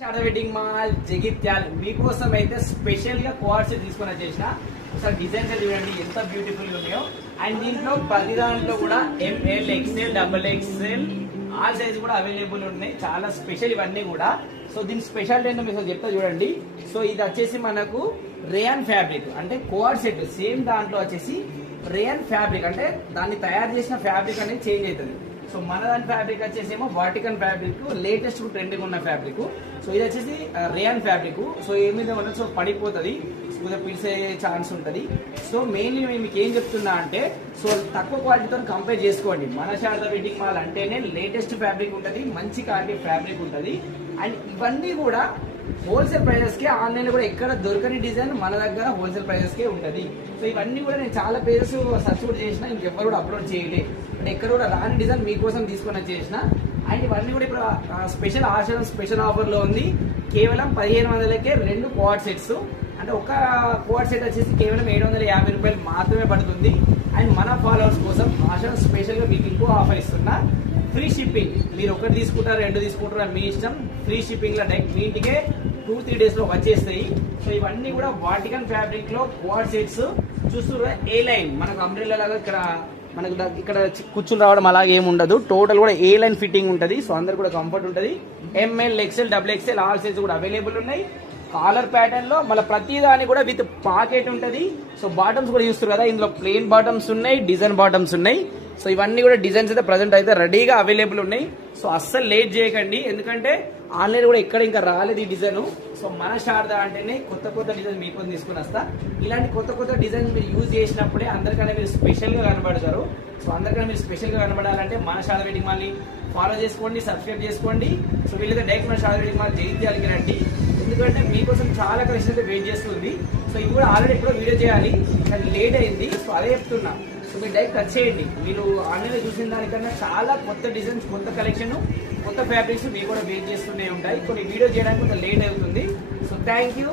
Shadow wedding mall Jagtial మీకోసం అయితే special గా కోఆర్డ్స్ తీసుకొని వచ్చేసిన ఒకసారి డిజైన్స్ చూడండి ఎంత బ్యూటిఫుల్ గా ఉన్నాయో. అండ్ దీంట్లో ప్రతి దాంట్లో కూడా M L XL double XL all size కూడా అవైలబుల్ ఉన్నాయి. చాలా స్పెషల్ ఇవన్నీ కూడా. సో దీని స్పెషాలిటీ ఏంటో మీకు చెప్తా చూడండి. సో ఇది వచ్చేసి మనకు రేయాన్ ఫ్యాబ్రిక్ అంటే కోఆర్డ్ సెట్ సేమ్ దాంట్లో వచ్చేసి రేయాన్ ఫ్యాబ్రిక్ అంటే దాన్ని తయారు చేసిన ఫ్యాబ్రిక్ అనేది చేంజ్ అవుతుంది. సో మన దాని ఫ్యాబ్రిక్ వచ్చేసి ఏమో వాటికన్ ఫ్యాబ్రిక్ లేటెస్ట్ ట్రెండింగ్ ఉన్న ఫ్యాబ్రిక్. సో ఇది వచ్చేసి రేయాన్ ఫ్యాబ్రిక్. సో ఏమైంది అంటే సో పడిపోతుంది, కొద్దిగా పిలిసే ఛాన్స్ ఉంటుంది. సో మెయిన్లీ నేను మీకు ఏం చెప్తున్నా అంటే సో తక్కువ క్వాలిటీతో కంపేర్ చేసుకోండి. మన శారదా వెడ్డింగ్ మాల్ అంటేనే లేటెస్ట్ ఫ్యాబ్రిక్ ఉంటుంది, మంచి క్వాలిటీ ఫ్యాబ్రిక్ ఉంటుంది. అండ్ ఇవన్నీ కూడా హోల్సేల్ ప్రైజెస్ కి ఆన్లైన్ కూడా ఎక్కడ దొరకని డిజైన్ మన దగ్గర హోల్సేల్ ప్రైజెస్ కే ఉంటుంది. సో ఇవన్నీ కూడా నేను చాలా పేజెస్ సర్చ్ కూడా చేసిన, ఇంకెవ్వరు కూడా అప్లోడ్ చేయలేదు. అంటే ఎక్కడ కూడా రాని డిజైన్ మీకోసం తీసుకొని వచ్చేసిన. అండ్ ఇవన్నీ కూడా ఇప్పుడు స్పెషల్ ఆషాఢం స్పెషల్ ఆఫర్ లో ఉంది. కేవలం 1500కే 2 కోఆర్డ్ సెట్స్. అంటే ఒక కోఆర్డ్ సెట్ వచ్చేసి కేవలం 750 రూపాయలు మాత్రమే పడుతుంది. అండ్ మన ఫాలోవర్స్ కోసం ఆషాఢం స్పెషల్ గా మీకు ఇంకో ఆఫర్ ఇస్తున్నా. Free shipping. మీరు ఒకటి తీసుకుంటారా 2 తీసుకుంటారా మీ ఇష్టం. ఫ్రీ షిప్పింగ్ లో డైరెక్ట్ మీ ఇంటికే 2-3 డేస్ లో వచ్చేస్తాయి. సో ఇవన్నీ కూడా వాటికన్ ఫ్యాబ్రిక్ లో కోఆర్డ్ సెట్స్ చూస్తున్నా. ఏ లైన్ మనకు అంబ్రెల్లా లాగా ఇక్కడ కూర్చుని రావడం అలాగే ఏమి ఉండదు. టోటల్ కూడా ఏ లైన్ ఫిట్టింగ్ ఉంటుంది. సో అందరు కూడా కంఫర్ట్ ఉంటుంది. M L XL double XL all size కూడా అవైలబుల్ ఉన్నాయి. కాలర్ ప్యాటర్న్ లో మళ్ళీ ప్రతి దాని కూడా విత్ పాకెట్ ఉంటుంది. సో బాటమ్స్ కూడా చూస్తారు కదా, ఇందులో ప్లెయిన్ బాటమ్స్ ఉన్నాయి, డిజైన్ బాటమ్స్ ఉన్నాయి. సో ఇవన్నీ కూడా డిజైన్స్ అయితే ప్రజెంట్ అయితే రెడీగా అవైలబుల్ ఉన్నాయి. సో అస్సలు లేట్ చేయకండి, ఎందుకంటే ఆన్లైన్ కూడా ఎక్కడ ఇంకా రాలేదు ఈ డిజైన్. సో మన శారదా అంటేనే కొత్త డిజైన్ మీకోసం తీసుకుని వస్తా. ఇలాంటి కొత్త డిజైన్ మీరు యూజ్ చేసినప్పుడే అందరికన్నా మీరు స్పెషల్ గా కనబడతారు. సో అందరికన్నా మీరు స్పెషల్ గా కనబడాలంటే మన శారదా వెడ్డింగ్ మాల్ని ఫాలో చేసుకోండి, సబ్స్క్రైబ్ చేసుకోండి. సో వీళ్ళైతే డైరెక్ట్ మన శారదా వెడ్డింగ్ మాల్ జగిత్యాలకి రండి, ఎందుకంటే మీకోసం చాలా కలెక్షన్ అయితే వెయిట్ చేస్తుంది. సో ఇది కూడా ఆల్రెడీ ఎప్పుడో వీడియో చేయాలి కానీ లేట్ అయింది. సో అదే చెప్తున్నా. సో మీరు డైరెక్ట్ టచ్ చేయండి. మీరు ఆన్లైన్లో చూసిన దానికన్నా చాలా కొత్త డిజైన్స్, కొత్త కలెక్షన్, కొత్త ఫ్యాబ్రిక్స్ మీకు కూడా వెయిట్ చేస్తూనే ఉంటాయి. కొన్ని వీడియో చేయడానికి కొంచెం లేట్ అవుతుంది. So thank you.